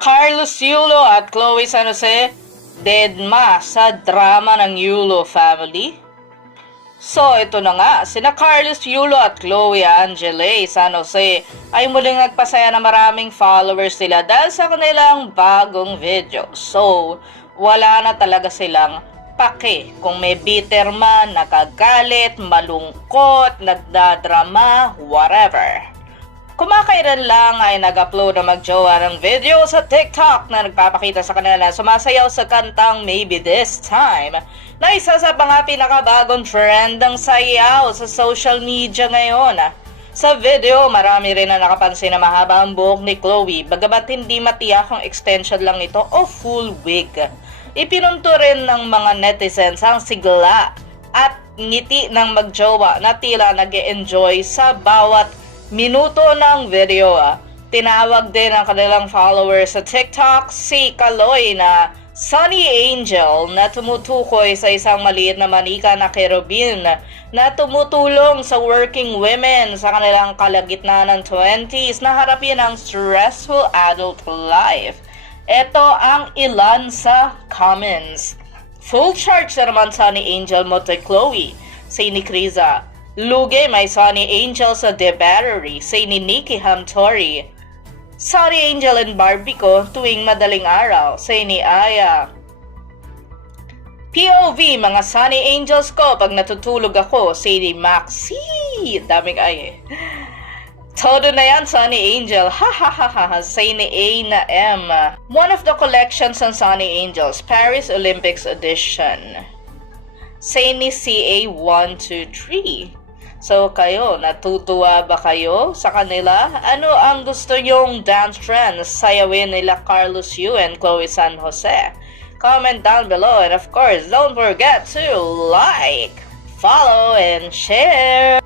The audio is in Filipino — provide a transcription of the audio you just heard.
Carlos Yulo at Chloe San Jose deadma sa drama ng Yulo family. So ito na nga, sina Carlos Yulo at Chloe Angele San Jose ay muling nagpasaya na maraming followers nila dahil sa kanilang bagong video. So wala na talaga silang pake kung may bitter man, nakagalit, malungkot, nagdadrama, whatever. Kumakailan lang ay nag-upload na magjowa ng video sa TikTok na nagpapakita sa kanila na sumasayaw sa kantang Maybe This Time na isa sa mga pinakabagong trend ng sayaw sa social media ngayon. Sa video, marami rin na nakapansin na mahaba ang buhok ni Chloe bagamat hindi matiyak kung extension lang ito o full wig. Ipinunto rin ng mga netizens ang sigla at ngiti ng magjowa na tila nag-e-enjoy sa bawat minuto ng video. Tinawag din ang kanilang followers sa TikTok si Kaloy na Sunny Angel na tumutukoy sa isang maliit na manika na kerubin na tumutulong sa working women sa kanilang kalagitnaan ng 20s na harapin ang stressful adult life. Ito ang ilan sa comments. Full charge na naman Sunny Angel mo kay Chloe, say ni Kriza. Lugi may Sunny Angel sa The Battery, say ni Nikki Hamtori. Sunny Angel and Barbie ko tuwing madaling araw, say ni Aya. POV, mga Sunny Angels ko pag natutulog ako, say ni Maxi. Daming ay eh. Todo na yan, Sunny Angel. Ha ha ha ha, say ni A na M. One of the collections ng Sunny Angels, Paris Olympics Edition. Say ni CA123. So kayo, natutuwa ba kayo sa kanila? Ano ang gusto nyong dance trend sayawin nila Carlos Yu and Chloe San Jose? Comment down below and of course, don't forget to like, follow, and share!